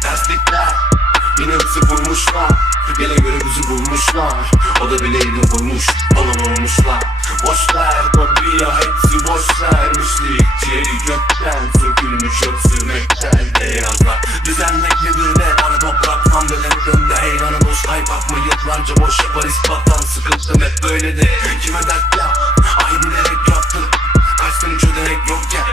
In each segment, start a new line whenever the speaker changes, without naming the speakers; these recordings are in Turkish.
Terslikler Yine bizi bulmuşlar Gele göre bizi bulmuşlar. O da bileğini vurmuş Olan olmuşlar Boşlar var ispattan Sıkıldım hep böyle de. Kime dert ya? Ahi bilerek yaptım. Kaç senin çödenek yokken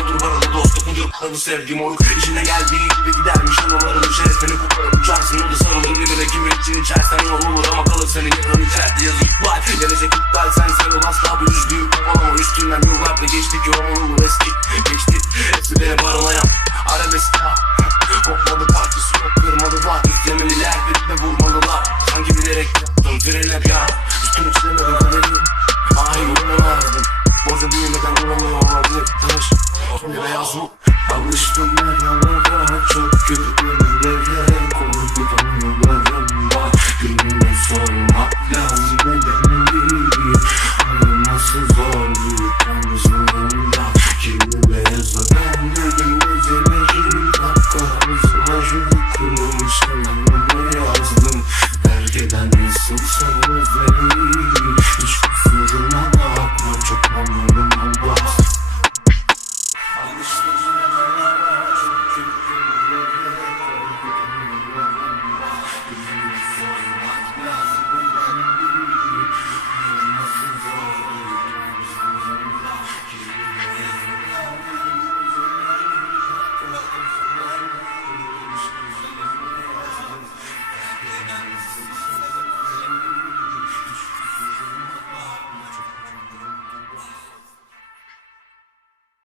Budur bana dostluk budur kanı sevgi moruk İşine gel deli gibi gidermiş anılarım. Şerefini kukar Uçarsın o da sarılır. Dibine kim için içersen yol olur. Ama kalır seni yakın içerdi yazık. Var Gelecek iptal sen sen ol asla bir yüzlüyü kapalama üstünden yıllarda geçti ki o olur. Eski. Geçti. Hepsi beni barılayan arabesk ya. işlemi öğrenelim Ay bunu verdim Boza büyümeden duramıyor olabilir Çok kötü günlerde